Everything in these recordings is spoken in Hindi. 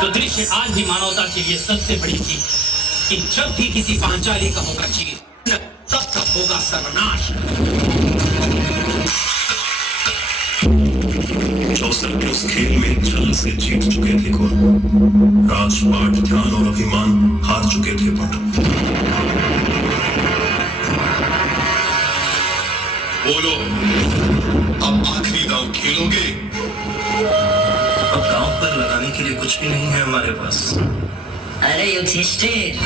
तो दृश्य आज भी मानवता के लिए सबसे बड़ी चीज, कि जब भी किसी पांचाली का होगा चीज, तब तक होगा सर्वनाश। चौसर के उस खेल में जल से जीत चुके थे कौन, राजपाट ध्यान और अभिमान हार चुके थे पांडव। बोलो, अब आखिरी दांव खेलोगे? अब दांव पर लगाने के लिए कुछ भी नहीं है हमारे पास। अरे युधिष्ठिर,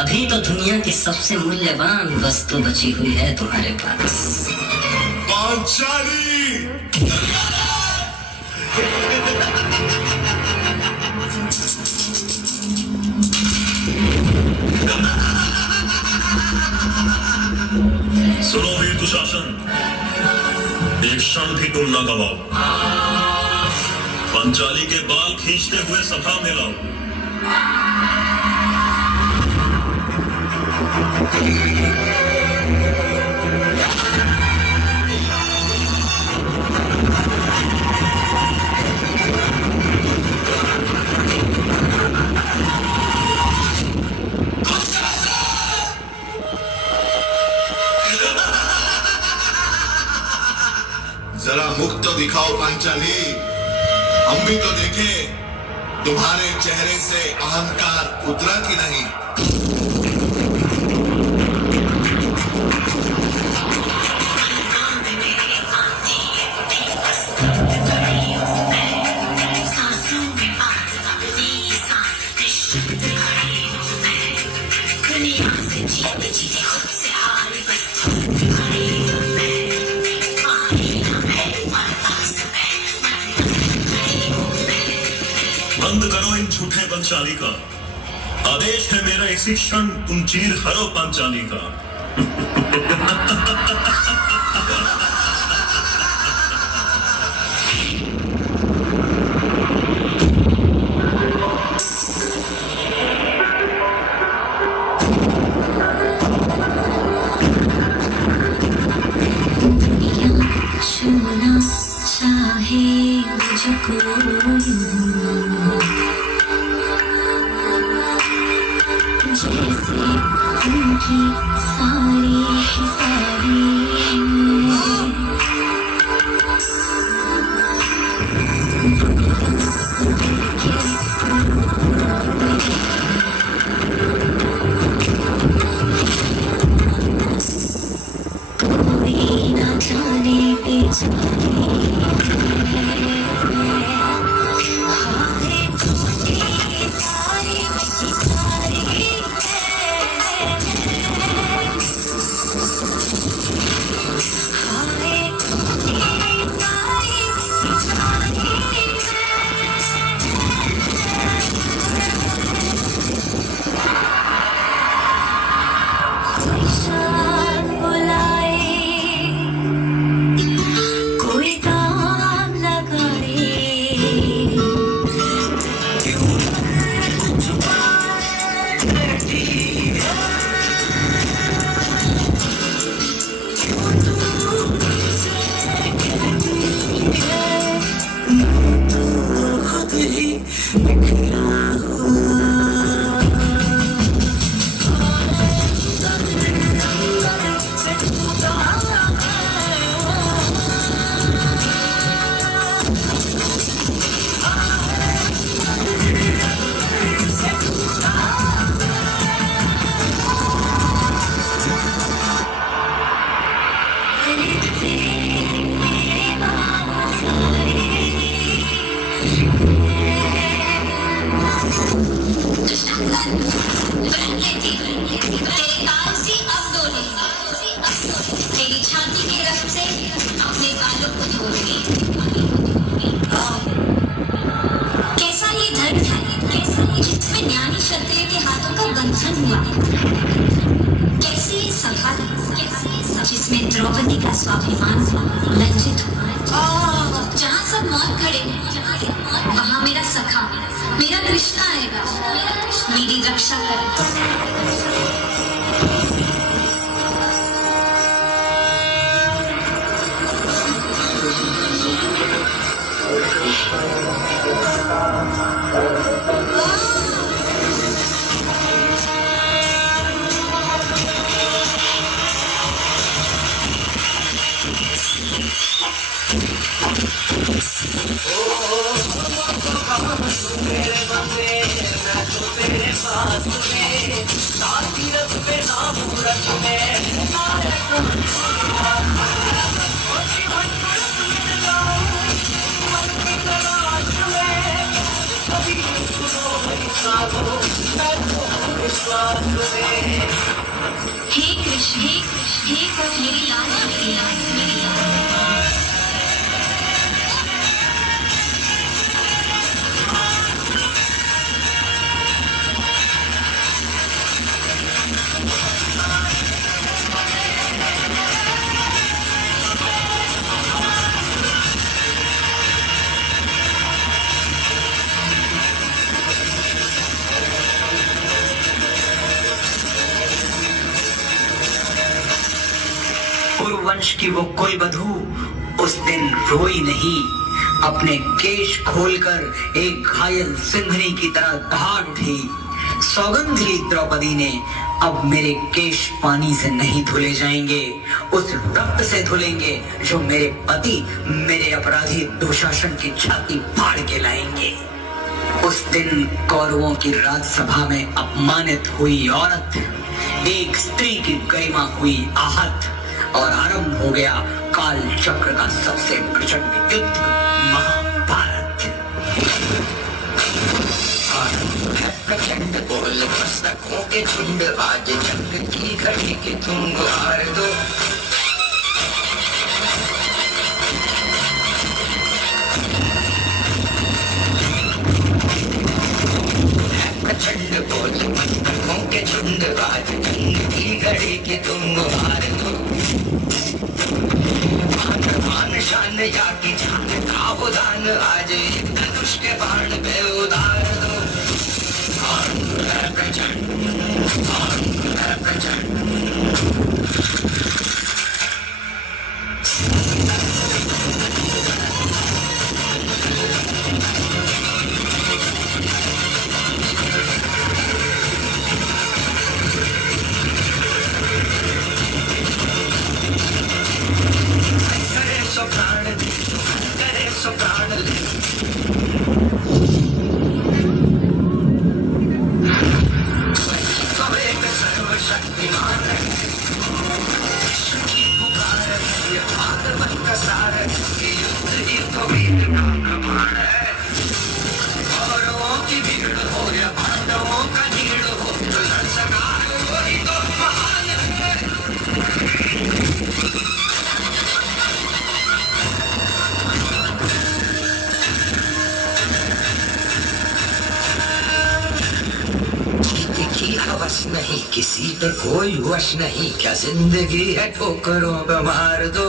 अभी तो दुनिया की सबसे मूल्यवान वस्तु बची हुई है तुम्हारे पास, पांचाली। सुनो वीर दुशासन, एक क्षण भी तुम न गवाओ। पंचाली के बाल खींचते हुए सभा में लाओ। जरा मुख तो दिखाओ पांचाली, हम भी तो देखें तुम्हारे चेहरे से अहंकार उतरा कि नहीं। बंद करो इन झूठे पंचाली का। आदेश है मेरा, इसी क्षण तुम चीर हरो पंचाली का। छूना चाहे मुझको जैसे उनकी सारी की सारी कोई ना जाने तेरी छाती के रक्त से अपने बालों को धोऊंगी। कैसा ये धर्म है जिसमें ज्ञानी क्षत्रिय के हाथों का बंधन हुआ? कैसी ये सभा जिसमें द्रौपदी का स्वाभिमान लज्जित हुआ? जहाँ सब मौत खड़े वहाँ मेरा सखा, मेरा कृष्ण आएगा, मेरी रक्षा करेगा। हे कृष्ण मेरी लाल मेरी वंश की वो कोई बधू उस दिन रोई नहीं, अपने केश खोलकर एक घायल सिंहनी की तरह दहाड़ उठी। सौगंध ली द्रौपदी ने, अब मेरे केश पानी से नहीं धुले जाएंगे, उस रक्त से धुलेंगे जो मेरे पति मेरे अपराधी दुशासन की छाती फाड़ के लाएंगे। उस दिन कौरवों की राजसभा में अपमानित हुई औरत, एक स्त्री की गरिमा हुई आहत, और आरंभ हो गया काल चक्र का सबसे प्रचंड युद्ध, महाभारत। प्रचंड बोल पुस्तकों के झुंड, आज जंग की घड़ी के तुम गुहार दो। प्रचंड बोल पुस्तकों के झुंड, आज जंग की घड़ी के तुम गुहार दो। शान या की जान का उदान, आज एक धनुष के बाण पे उतार दो। प्रचंड नहीं, किसी पे कोई वश नहीं, क्या जिंदगी है ठोकरों पे मार दो।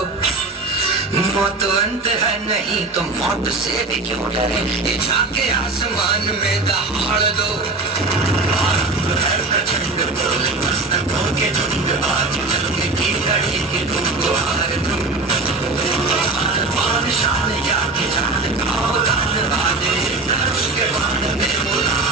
मौत अंत है नहीं तो मौत से भी क्यों डरे, ये झाके आसमान में दहाड़ दो। प्रचंड बोल पुस्तकों के झुंड, आज जंग की घड़ी के तुम गुहार दो। मान शान या की जान का उदान, आज एक धनुष के बाण में बुला।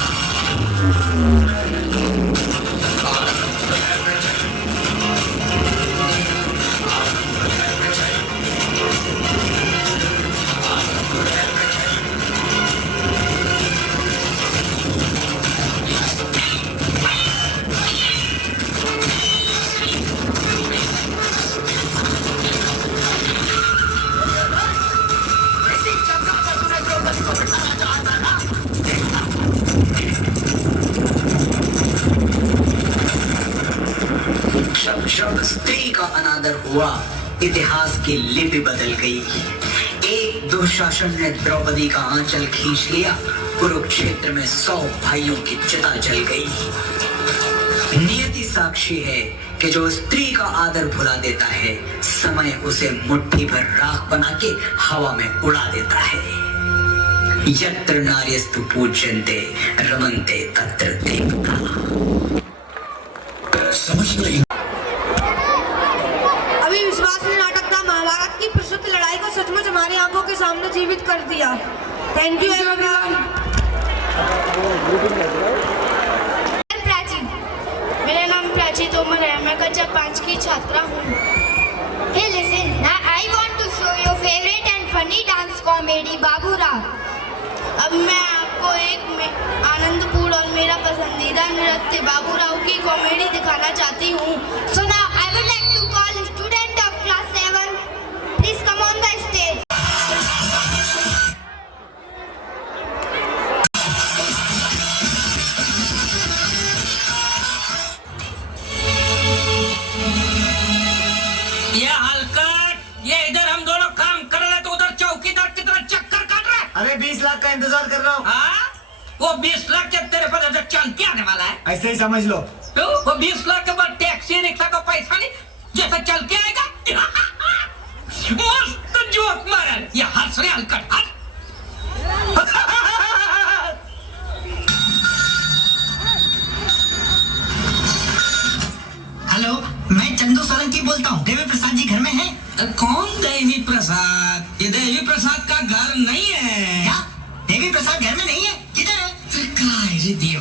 जब स्त्री का अनादर हुआ, इतिहास की लिपि बदल गई। एक दुशासन ने द्रौपदी का आंचल खींच लिया, कुरुक्षेत्र में 100 भाइयों की चिता जल गई। नियति साक्षी है कि जो स्त्री का आदर भुला देता है, समय उसे मुट्ठी भर राख बना के हवा में उड़ा देता है। यत्र नार्यस्तु पूज्यन्ते रमन्ते तत्र देवता। समझ गई। अभी विश्वास ने नाटक का महाभारत की प्रसिद्ध लड़ाई को सचमुच हमारी आंखों के सामने जीवित कर दिया। Thank you everyone. प्राची, मेरा नाम प्राची तोमर है, मैं कक्षा 5 की छात्रा हूँ। Hey listen, now I want to show your favorite and funny dance comedy Babu Rao. अब मैं आपको एक आनंदपूर्ण और मेरा पसंदीदा नृत्य बाबू राव की कॉमेडी दिखाना चाहती हूँ। So now I would like to call a student of class 7. Please come on the stage. ये हलकट, ये इधर हम दोनों काम कर रहे तो उधर चौकीदार की तरह चक्कर काट रहा है। अरे 20 लाख का इंतजार कर रहा हूँ। हाँ? वो 20 लाख के तेरे पास इधर चल के आने वाला है। ऐसे ही समझ लो। तो वो 20 लाख के बाद टैक्सी रिक्शा का पैसा नहीं जैसा चल के आएगा। मस्त जोक मारा है। ये हंस रहे हलकट, हंस। हेलो, मैं चंदू सोलंकी बोलता हूँ। देवी प्रसाद जी घर में हैं? कौन देवी प्रसाद? ये देवी प्रसाद का घर नहीं है। क्या देवी प्रसाद घर में नहीं है? किधर है?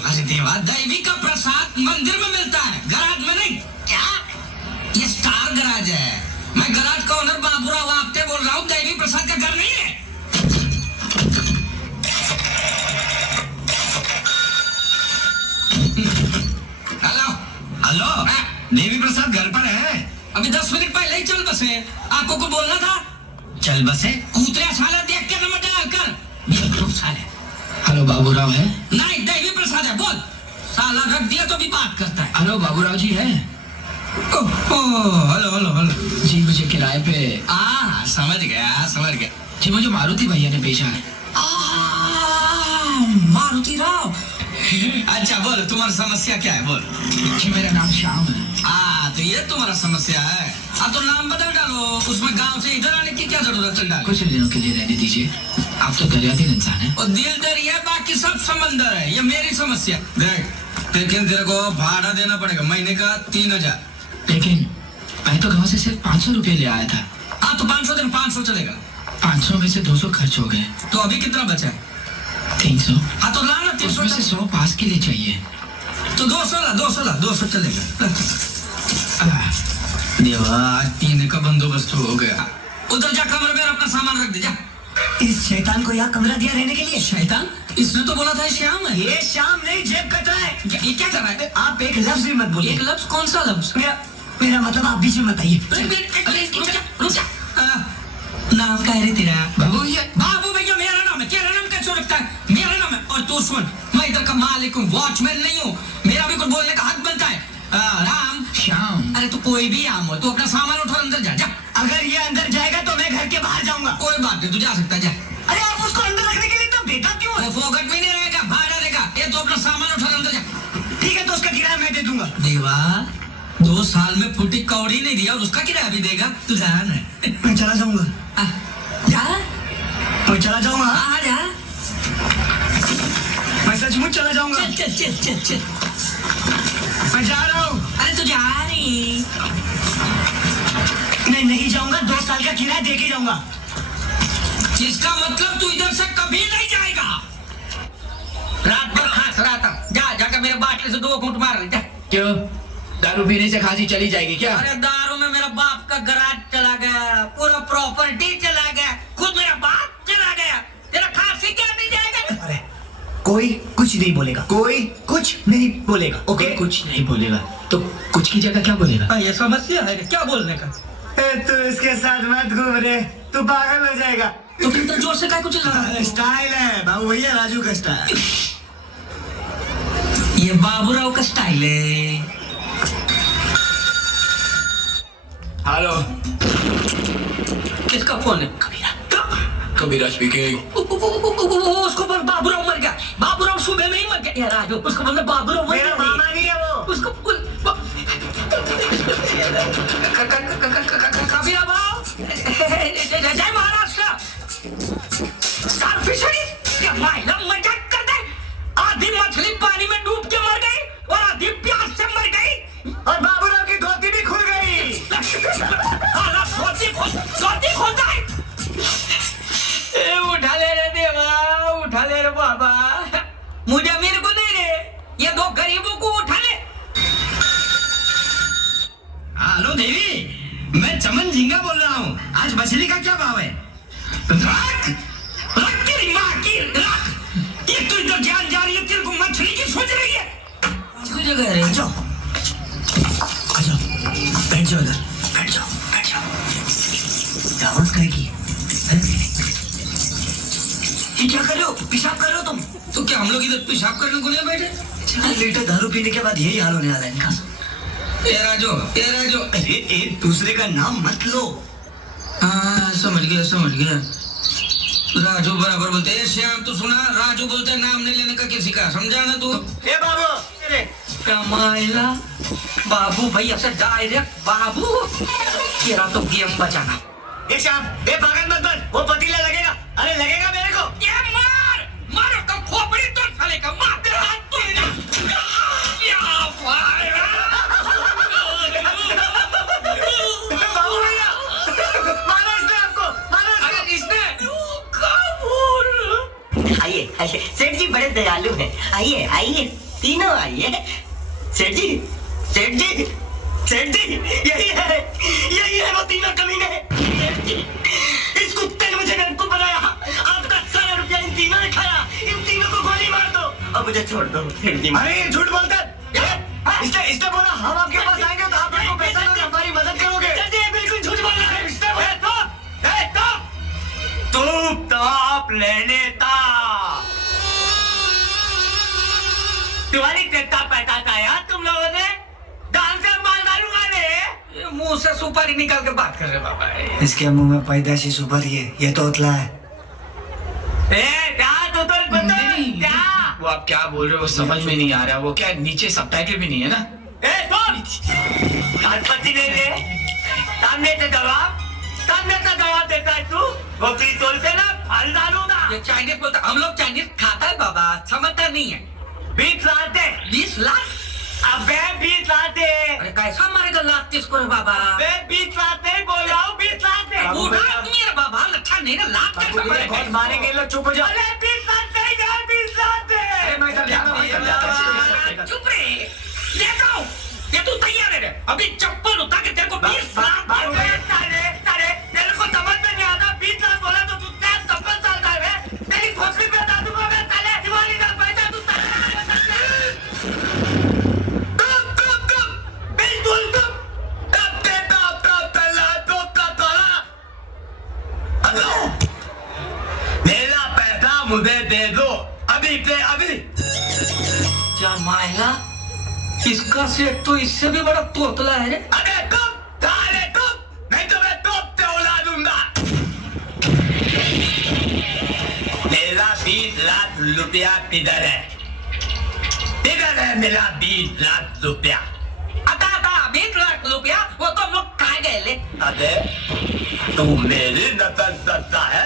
अरे देवा, देवी का प्रसाद मंदिर में मिलता है, गराज में नहीं। क्या? ये स्टार गराज है। मैं गराज का ओनर बाबूराव आपटे बोल रहा हूँ। देवी प्रसाद का घर नहीं है। हेलो हेलो, देवी प्रसाद घर पर है? अभी 10 मिनट पहले ही चल बसे। आपको कुछ बोलना था? चल बसे। कूतरे साला देख के नंबर डाल कर। ये तो साले। हेलो बाबूराव है? नहीं, देवी प्रसाद है। बोल। साला रख दिया तो भी बात करता है। हेलो बाबूराव जी है? हेलो जी मुझे किराए पे। समझ गया। जी मुझे मारुति भैया ने भेजा है। मारुति राव। अच्छा बोल, तुम्हारी समस्या क्या है? बोल। जी मेरा नाम श्याम है। तो ये तुम्हारा समस्या है। तो नाम बदल डालो। उसमें गांव से इधर आने की क्या जरूरत है? कुछ दिनों के लिए रहने दीजिए। आप तो दरियादिल इंसान हैं। और दिल दरिया, बाकी सब समंदर है। ये मेरी समस्या। देख, लेकिन तेरे को भाड़ा देना पड़ेगा महीने का 3000। लेकिन मैं तो गाँव से सिर्फ 500 रुपये ले आया था। तो 500 दिन 500 चलेगा। 500 में से 200 खर्च हो गए। तो अभी कितना बचा है? 300। तो लाना 300 उसमें से 100 पास के लिए चाहिए। तो 200 चलेगा। देवा 3 का बंदोबस्त हो गया। उधर जा, कमरे में अपना सामान रख दे जा। इस शैतान को यहाँ कमरा दिया रहने के लिए? शैतान? इसने तो बोला था श्याम है। ये श्याम नहीं, जेब कतरा है। ये क्या कर रहा है? आप एक लफ्ज भी मत बोलिए। एक लफ्ज? कौन सा लफ्ज? मेरा मतलब आप बीच में मत आइए। रुक जा। नाम क्या है तेरा? बाबू भैया। बाबू भैया मेरा नाम है। तेरा नाम कैसे रखता है? मेरा नाम है। और तू सुन, मैं इधर का मालिक हूँ, वॉचमैन नहीं हूँ। मेरा भी कुछ बोलने का हक बनता है। राम, श्याम। अरे तू कोई भी आम हो, तू अपना सामान उठा अंदर जा। अगर ये अंदर जाएगा तो मैं घर के बाहर जाऊंगा। कोई बात नहीं, तू जा सकता है, जा। अरे आप उसको अंदर रखने के लिए तो बेटा क्यों है? वो फोकट में नहीं रहेगा, बाहर रहेगा। ये तो अपना सामान उठा अंदर जा। ठीक है, तो उसका किराया मैं दे दूंगा। देवा, 2 साल में फुटी कौड़ी नहीं दिया और उसका किराया भी देगा? तू जान है। मैं चला जाऊंगा। जा। मैं चला जाऊंगा। जा। मैं सचमुच चला जाऊंगा। चल। मैं जा रहा हूँ। अरे तू जा रही? मैं नहीं जाऊंगा। 2 साल का किराया दे के जाऊंगा। इसका मतलब तू इधर से कभी नहीं जाएगा। रात भर खास रहा था। जाकर मेरे बाटले से 2 घूंट मार ले जा। क्यों? दारू पीने से खांसी चली जाएगी क्या? अरे दारू में मेरा बाप का गराज चला गया, पूरा प्रॉपर्टी चला गया, खुद मेरा बाप चला गया। तेरा खांसी क्या नहीं जाएगा? अरे कोई कुछ नहीं बोलेगा। कोई कुछ नहीं बोलेगा। ओके? कुछ नहीं बोलेगा तो कुछ की जगह क्या बोलेगा? ये समस्या है क्या बोलने का? तू इसके साथ मत घूम रे, तू पागल हो जाएगा। तो फिर तो जोर से काय कुछ लगा? स्टाइल है बाबू भैया, राजू का स्टाइल। ये बाबूराव का स्टाइल है। हेलो, किसका फोन है? कबीरा स्पीकिंग। उसको बोल बाबूराव मर गया। बाबूराव सुबह में ही मर गया। यार राजू, उसको बोल बाबूराव मर मेरा गया। मामा नहीं है वो। उसको बोल कबीरा भाव। जय महाराष्ट्र। Star fishery. महिला मजाक करता है। आधी मछली पानी में डूब के मर गई और आधी प्यास से मर गई। और बाबूराव की धोती भी खुल गई। धोती खोलता है। उठा ले रे देवा, उठा ले रे बाबा, मुझे अमीर को नहीं रे, ये दो गरीबों को उठा ले। हेलो देवी, मैं चमन झींगा बोल रहा हूँ। आज मछली का क्या भाव है? रख रख तेरी माँ की रख। ये तू तो जान जा रही है, तेरे को मछली की सोच रही है। कोई जगह है? आ जाओ, आ जाओ, बैठ जाओ इधर, बैठ जाओ, बैठ जाओ। आवाज काय की? ये क्या कर रहे हो? पेशाब कर रहे हो तुम? तो क्या हम लोग इधर पेशाब करने को नहीं बैठे? 4 लीटर दारू पीने के बाद यही हाल होने वाला है इनका। ये राजो, अरे एक दूसरे का नाम मत लो। हाँ समझ गया। राजू बराबर बोलते हैं। श्याम तू सुना, राजू बोलते हैं नाम नहीं लेने का किसी का, समझा ना तू? ए बाबू, अरे कमाइला बाबू भैया से डायरेक्ट बाबू। तेरा तो गेम बचाना। ए श्याम, ए पागल मत बन, वो पतीला लगेगा। अरे लगेगा मेरे को। ये मारो तो खोपड़ी तो साले का मार तेरा हाथ तो या भाई। बाबू भैया, मारो इसने आपको, मारो अरे इसने आइए सेठ जी बड़े दयालु हैं। आइए तीनों आइए। सेठ जी यही है वो तीनों कमीने। सेठ जी, इस कुत्ते ने मुझे बेवकूफ बनाया। आपका सारा रुपया इन तीनों ने खाया। इन तीनों को गोली मार दो और मुझे छोड़ दो। सेठ जी, अरे झूठ बोलते हैं। इसने बोला हम आपके पास आएंगे तो आप हमको पैसा दोगे, हमारी मदद करोगे। सेठ जी बिल्कुल झूठ बोल रहा है। तू आप लेने था तुम्हारी कितना पैसा था यार तुम लोगों ने? दान से माल डालूंगा ने। ये मुंह से सुपारी निकाल के बात कर रहे बाबा। इसके मुंह में पैदाशी सुपारी है, ये तो उतला है। क्या तू तो नहीं, क्या? वो आप क्या बोल रहे हो समझ में नहीं आ रहा। वो क्या नीचे सबटाइटल भी नहीं है ना? गणपति ने ले सामने से जवाब देता है तू। वो पिस्तौल से ना फल डालूंगा। ये चाइनीज बोलता, हम लोग चाइनीज खाता है बाबा, समझता नहीं है। 20 लाख दे। 20 लाख? अबे 20 लाख दे। अरे कैसा मारेगा लाख किसको रे बाबा? अबे 20 लाख दे बोल रहा हूँ। 20 लाख दे। बूढ़ा आदमी है रे बाबा, अच्छा नहीं ना, लाख कैसा मारेगा? बहुत मारेंगे लोग, चुप हो जाओ। अरे 20 लाख दे यार, 20 लाख दे। चुप रे, देखो ये तू तैयार है रे? अभी चप्पल उतार के तेरे को 20 लाख अबे तारे तेरे को समझ में नहीं आता। 20 लाख बोला तो तू क्या चप्पल चलता है? तेरी खोपड़ी पे बता दूंगा मैं। ताले दिवाली का पैसा तू मेरा पैसा मुझे दे दो अभी से अभी। जमाएगा इसका सेठ तो इससे भी बड़ा तोतला है रे। अरे तुम नहीं तो मैं तोप से उड़ा दूंगा। मेरा 20 लाख रुपया किधर है? मेरा 20 लाख रुपया? आता 20 लाख रुपया वो तो हम लोग खा गए ले। अरे तू मेरी नकल करता है?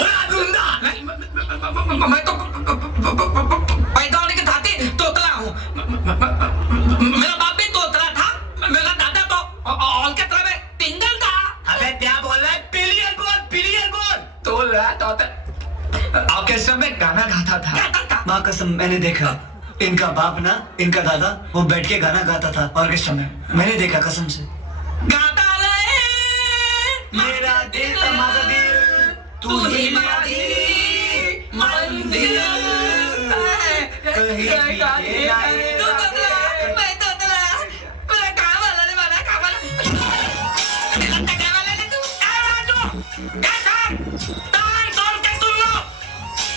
उड़ा दूंगा। मैं तो पैदा होने के खातिर तोतला हूँ। मेरा बाप भी तोतला था, मेरा दादा तो ऑल के तरह में टिंगल था। अबे क्या बोल रहा है? पिलियन बोल। तो ऑर्केस्ट्रा में गाना गाता था। माँ कसम मैंने देखा, इनका बाप ना, इनका दादा वो बैठ के गाना गाता था ऑर्केस्ट्रा में। मैंने देखा कसम से। गाता रहे मेरा दिल तुम्हारा दिल, तू ही मेरी मंजिल। कहीं भी तू तोतला, मैं तोतला, मेरा काम वाला ने बना काम वाला। क्या वाला ने तू?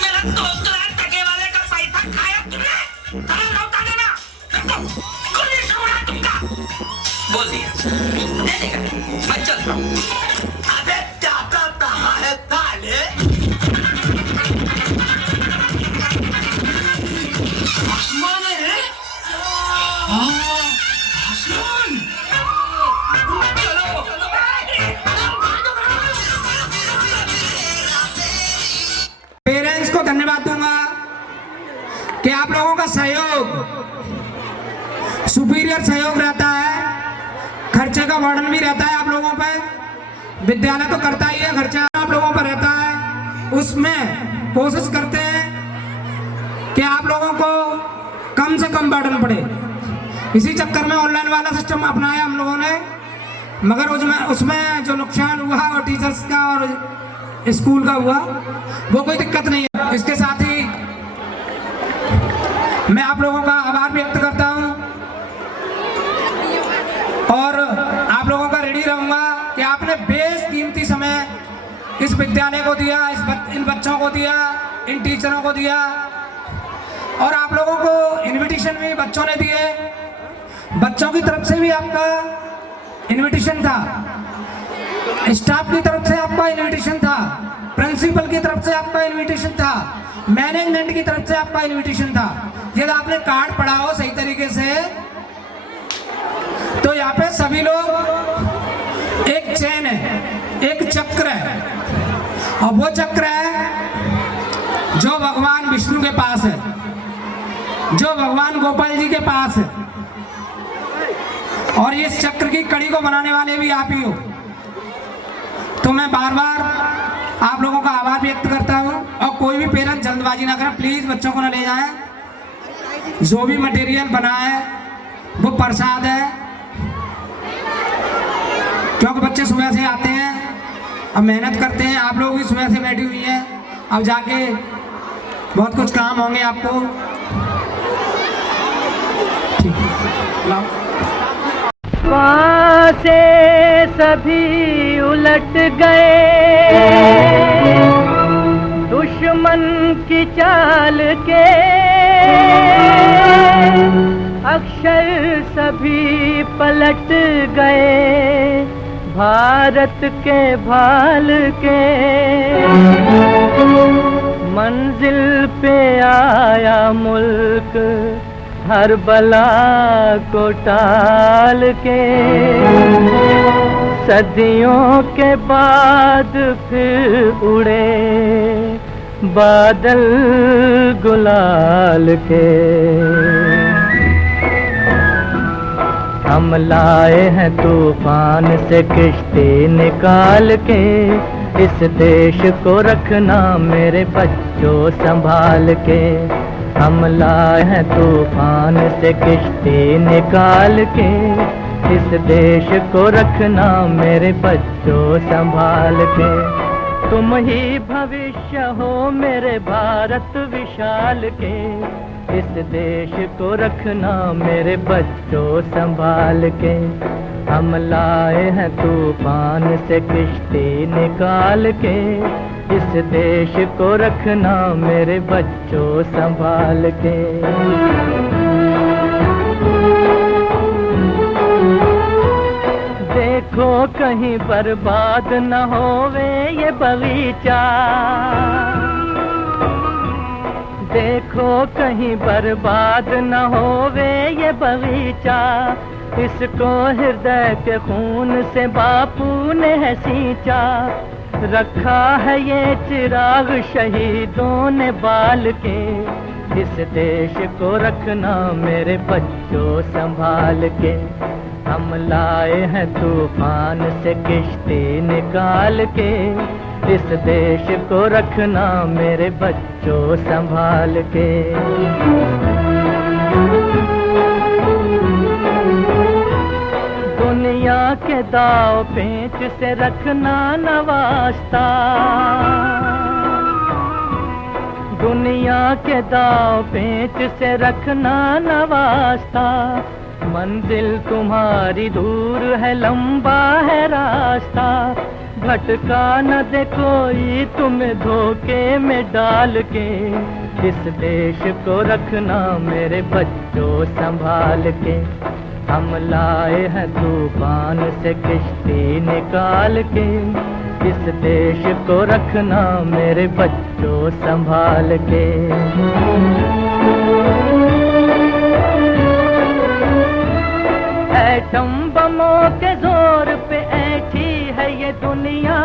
मेरा तोतला टके वाले का पैसा खाया तुमने? लौटा देना, गोली से उड़ा दूंगा। बोल दिया, दे देगा। मैं चल रहा हूँ। अबे चाचा कहाँ है साले? आसमान है रे? आसमान। पेरेंट्स को धन्यवाद दूंगा कि आप लोगों का सहयोग, सुपीरियर सहयोग रहता है, खर्चे का वर्णन भी रहता है आप लोगों पर। विद्यालय तो करता ही है, खर्चा आप लोगों पर रहता है, उसमें कोशिश करते हैं कि आप लोगों को कम से कम बर्डन पड़े। इसी चक्कर में ऑनलाइन वाला सिस्टम अपनाया हम लोगों ने, मगर उसमें जो नुकसान हुआ और टीचर्स का और स्कूल का हुआ वो कोई दिक्कत नहीं है। इसके साथ ही मैं आप लोगों का आभार व्यक्त करता हूं और आप लोगों का रेडी रहूंगा कि आपने बेशकीमती समय इस विद्यालय को दिया, इन बच्चों को दिया, इन टीचरों को दिया और आप लोगों को इनविटेशन भी बच्चों ने दिए। बच्चों की तरफ से भी आपका इनविटेशन था, स्टाफ की तरफ से आपका इनविटेशन था, प्रिंसिपल की तरफ से आपका इनविटेशन था, मैनेजमेंट की तरफ से आपका इनविटेशन था। यदि आपने कार्ड पढ़ा हो सही तरीके से तो यहाँ पे सभी लोग एक चेन है, एक चक्र है और वो चक्र है जो भगवान विष्णु के पास है, जो भगवान गोपाल जी के पास है और इस चक्र की कड़ी को बनाने वाले भी आप ही हो। तो मैं बार बार आप लोगों का आभार व्यक्त करता हूं और कोई भी पेरेंट्स जल्दबाजी ना करें, प्लीज बच्चों को ना ले जाएं। जो भी मटेरियल बना है वो प्रसाद है, क्योंकि बच्चे सुबह से आते हैं अब मेहनत करते हैं, आप लोग भी सुबह से बैठी हुई हैं, अब जाके बहुत कुछ काम होंगे आपको। ठीक है, वहाँ से सभी उलट गए दुश्मन की चाल के, अक्षर सभी पलट गए भारत के भाल के। मंजिल पे आया मुल्क हर बला को टाल के, सदियों के बाद फिर उड़े बादल गुलाल के। हम लाए हैं तूफान से किश्ती निकाल के, इस देश को रखना मेरे बच्चों संभाल के। हम लाए हैं तूफान से किश्ती निकाल के, इस देश को रखना मेरे बच्चों संभाल के। तुम ही भविष्य हो मेरे भारत विशाल के, इस देश को रखना मेरे बच्चों संभाल के। हम लाए हैं तूफान से किश्ती निकाल के, इस देश को रखना मेरे बच्चों संभाल के। देखो कहीं बर्बाद न होवे ये बगीचा, देखो कहीं बर्बाद न होवे ये बगीचा। इसको हृदय के खून से बापू ने है सींचा, रखा है ये चिराग शहीदों ने बाल के। इस देश को रखना मेरे बच्चों संभाल के। हम लाए हैं तूफान से किश्ती निकाल के, इस देश को रखना मेरे बच्चों संभाल के। दुनिया के दाव पेंच से रखना न वास्ता, दुनिया के दाव पेंच से रखना न वास्ता। मंजिल तुम्हारी दूर है लंबा है रास्ता, भटका न दे कोई तुम्हें धोखे में डाल के। इस देश को रखना मेरे बच्चों संभाल के। हम लाए हैं तूफान से किश्ती निकाल के, इस देश को रखना मेरे बच्चों संभाल के। एटम बमों के जोर पे ऐठी है ये दुनिया,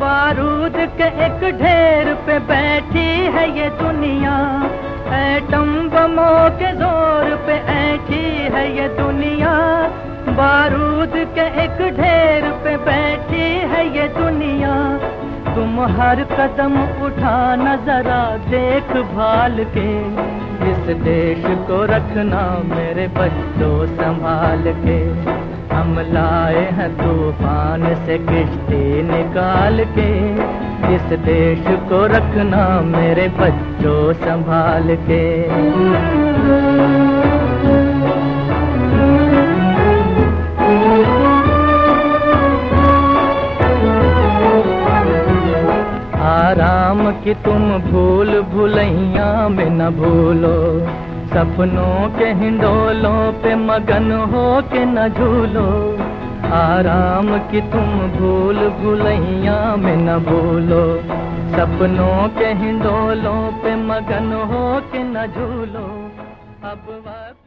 बारूद के एक ढेर पे बैठी है ये दुनिया। एटम बमों के जोर पे ऐठी है ये दुनिया, बारूद के एक ढेर पे बैठी है ये दुनिया। तुम हर कदम उठाना जरा देख भाल के, इस देश को रखना मेरे बच्चों संभाल के। हम लाए हैं तूफान से किश्ती निकाल के, इस देश को रखना मेरे बच्चों संभाल के। आराम की तुम भूल भुलैया में न भूलो, सपनों के हिंडोलों पे मगन हो के न झूलो। आराम की तुम भूल भुलैया में न भूलो, सपनों के हिंडोलों पे मगन हो के न झूलो। अब वक्त